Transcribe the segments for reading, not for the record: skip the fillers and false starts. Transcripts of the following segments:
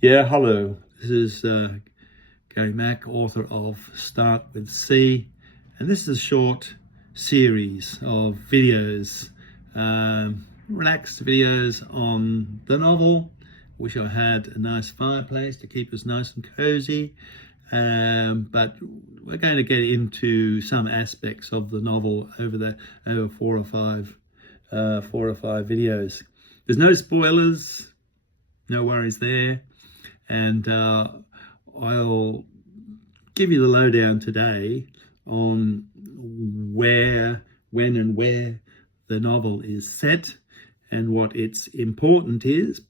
Yeah, hello. This is Gary Mack, author of Start with C, and this is a short series of videos, relaxed videos on the novel. Wish I had a nice fireplace to keep us nice and cozy, but we're going to get into some aspects of the novel over four or five videos. There's no spoilers, no worries there. And I'll give you the lowdown today on where, when and where the novel is set and what its importance is.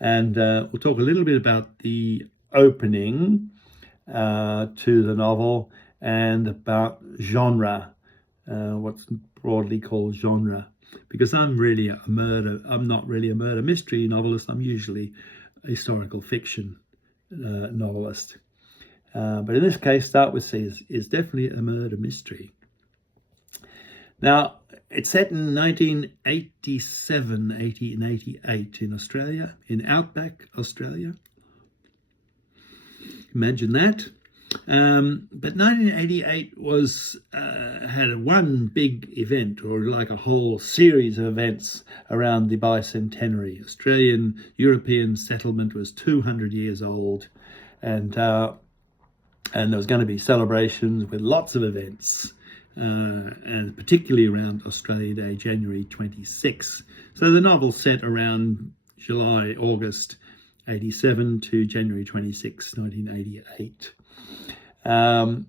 And we'll talk a little bit about the opening to the novel and about genre, what's broadly called genre. Because I'm not really a murder mystery novelist. I'm usually a historical fiction novelist. But in this case, Start with C is definitely a murder mystery. Now, it's set in 1987, 1888 in Australia, in outback Australia. Imagine that. But 1988 had one big event, or like a whole series of events around the Bicentennial. Australian European settlement was 200 years old, and there was going to be celebrations with lots of events, and particularly around Australia Day, January 26. So the novel set around August 87 to January 26, 1988. And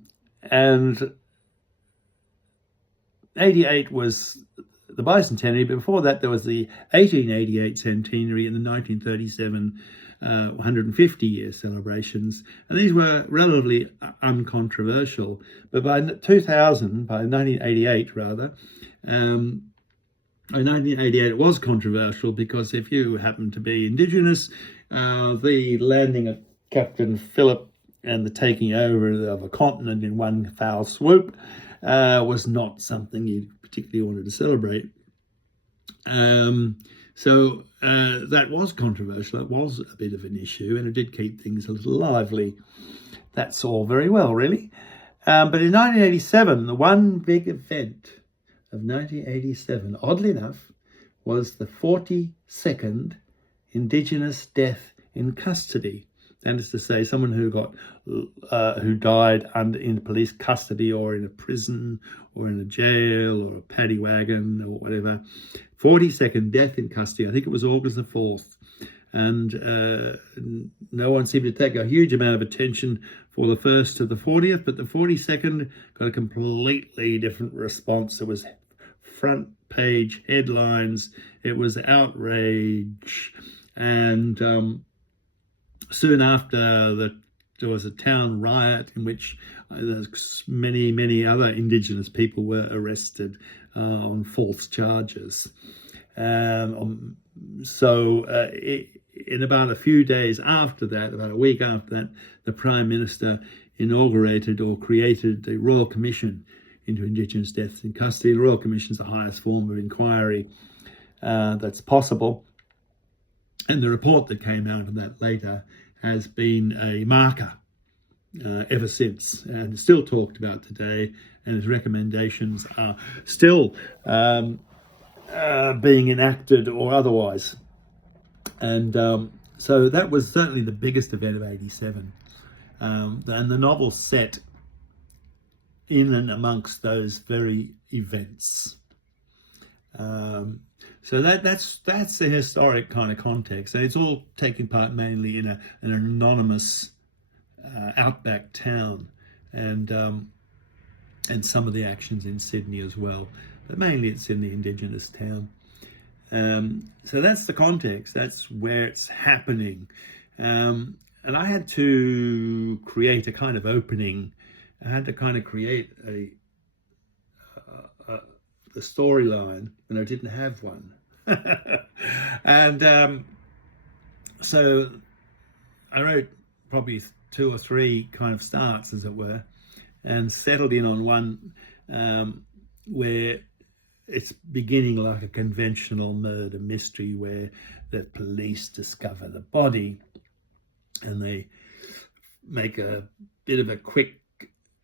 88 was the bicentenary, but before that there was the 1888 centenary and the 1937 150-year celebrations, and these were relatively uncontroversial. But by 1988 rather, in 1988 it was controversial, because if you happen to be indigenous, the landing of Captain Phillip and the taking over of a continent in one foul swoop was not something you particularly wanted to celebrate. So that was controversial. It was a bit of an issue, and it did keep things a little lively. That's all very well, really. But in 1987, the one big event of 1987, oddly enough, was the 42nd Indigenous death in custody. That is to say, someone who died in police custody, or in a prison, or in a jail, or a paddy wagon, or whatever. 42nd death in custody. I think it was August the 4th. And no one seemed to take a huge amount of attention for the 1st to the 40th, but the 42nd got a completely different response. It was front page headlines. It was outrage. And soon after, there was a town riot in which many other Indigenous people were arrested on false charges. In about a few days after that, about a week after that, the Prime Minister inaugurated or created the Royal Commission into Indigenous deaths in custody. The Royal Commission is the highest form of inquiry that's possible. And the report that came out of that later has been a marker ever since, and still talked about today, and its recommendations are still being enacted or otherwise. And so that was certainly the biggest event of 87. And the novel set in and amongst those very events. So that's the historic kind of context, and it's all taking part mainly in an anonymous outback town, and some of the actions in Sydney as well, but mainly it's in the Indigenous town. So that's the context. That's where it's happening, and I had to create a kind of opening. I had to kind of create the storyline, and I didn't have one. And so I wrote probably 2 or 3 kind of starts, as it were, and settled in on one where it's beginning like a conventional murder mystery, where that police discover the body, and they make a bit of a quick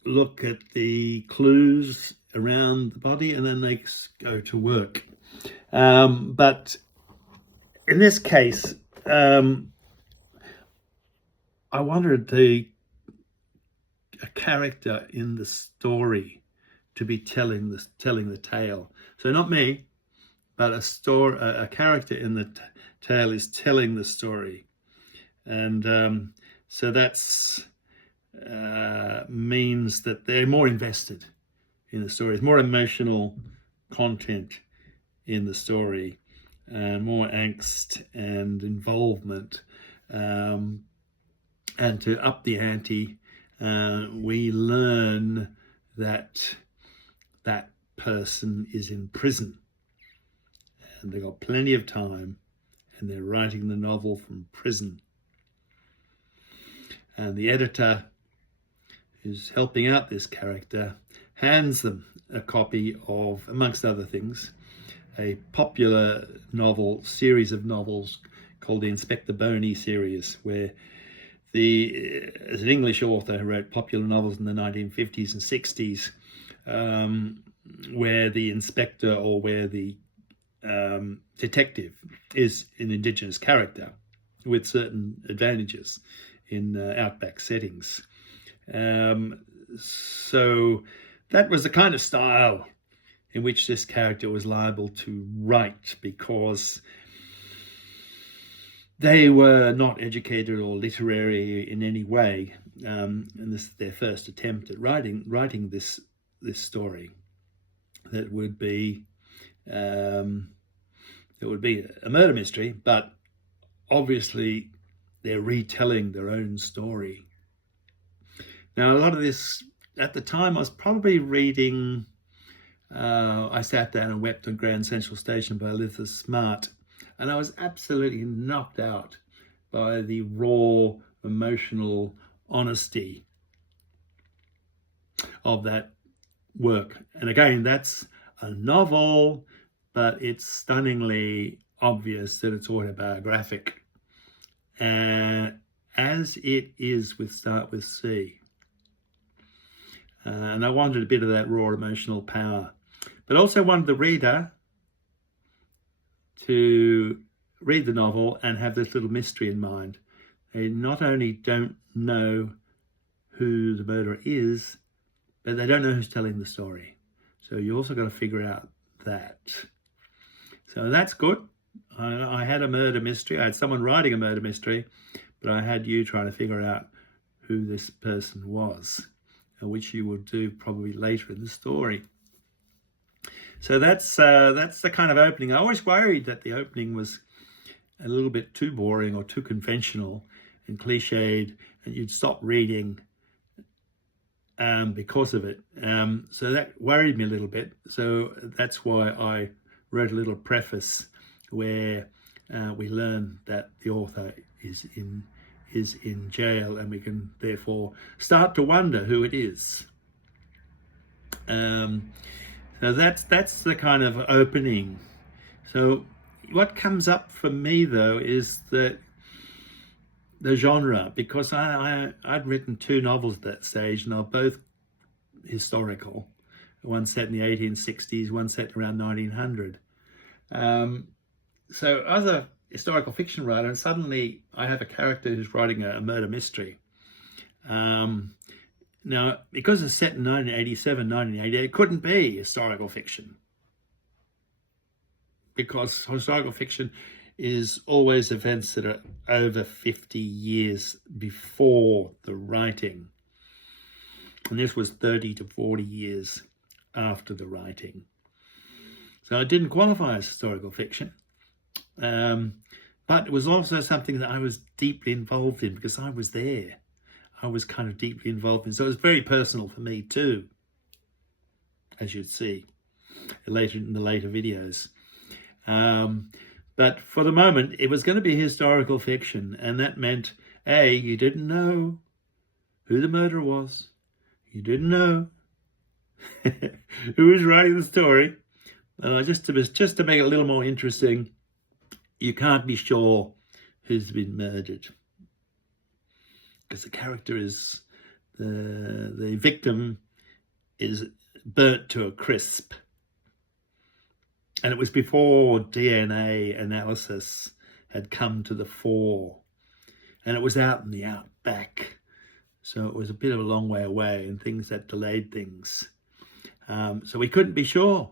look at the clues around the body, and then they go to work. But in this case, I wanted a character in the story to be telling the tale. So not me, but a character in the tale is telling the story, and so that's means that they're more invested in the story. There's more emotional content in the story, more angst and involvement, and to up the ante, we learn that that person is in prison, and they've got plenty of time, and they're writing the novel from prison. And the editor who's helping out this character hands them a copy of, amongst other things, a popular series of novels called the Inspector Boney series, where as an English author who wrote popular novels in the 1950s and 60s, where the inspector or where the detective is an indigenous character with certain advantages in outback settings. So that was the kind of style in which this character was liable to write, because they were not educated or literary in any way, and this is their first attempt at writing this story that would be a murder mystery, but obviously they're retelling their own story. Now, a lot of this, at the time, I was probably reading I Sat Down and Wept on Grand Central Station by Elizabeth Smart, and I was absolutely knocked out by the raw emotional honesty of that work. And again, that's a novel, but it's stunningly obvious that it's autobiographic, as it is with Start With C. And I wanted a bit of that raw emotional power, but also wanted the reader to read the novel and have this little mystery in mind. They not only don't know who the murderer is, but they don't know who's telling the story. So you also got to figure out that. So that's good. I had a murder mystery. I had someone writing a murder mystery, but I had you trying to figure out who this person was, which you will do probably later in the story. So that's the kind of opening. I always worried that the opening was a little bit too boring or too conventional and cliched, and you'd stop reading because of it. So that worried me a little bit. So that's why I wrote a little preface where we learn that the author is in jail, and we can therefore start to wonder who it is. So that's the kind of opening. So what comes up for me though is the genre, because I'd written 2 novels at that stage, and they're both historical. One set in the 1860s, one set around 1900. So as a historical fiction writer, and suddenly I have a character who's writing a murder mystery. Now, because it's set in 1987, 1988, it couldn't be historical fiction, because historical fiction is always events that are over 50 years before the writing. And this was 30 to 40 years after the writing. So it didn't qualify as historical fiction. But it was also something that I was deeply involved in, because I was there. I was kind of deeply involved in. So it was very personal for me too, as you'd see later in the later videos. But for the moment, it was going to be historical fiction. And that meant, A, you didn't know who the murderer was. You didn't know who was writing the story. Just to make it a little more interesting, you can't be sure who's been murdered, because the character is, the victim is burnt to a crisp. And it was before DNA analysis had come to the fore. And it was out in the outback. So it was a bit of a long way away, and things that delayed things. So we couldn't be sure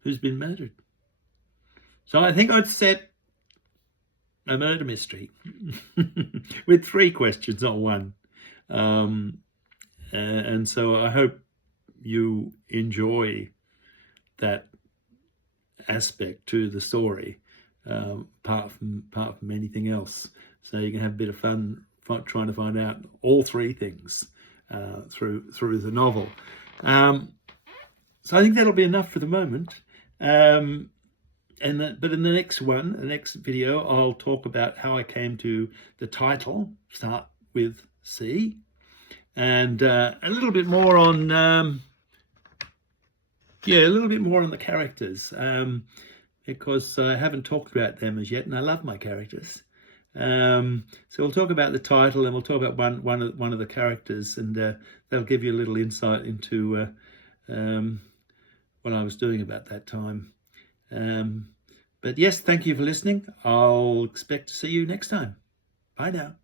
who's been murdered. So I think I'd set a murder mystery with 3 questions, not 1. And so I hope you enjoy that aspect to the story, apart from anything else. So you can have a bit of fun trying to find out all 3 things through the novel. So I think that'll be enough for the moment. But in the next video, I'll talk about how I came to the title, Start with C, and a little bit more on the characters, because I haven't talked about them as yet, and I love my characters. So we'll talk about the title, and we'll talk about one of the characters, and that'll give you a little insight into what I was doing about that time. But yes, thank you for listening. I'll expect to see you next time. Bye now.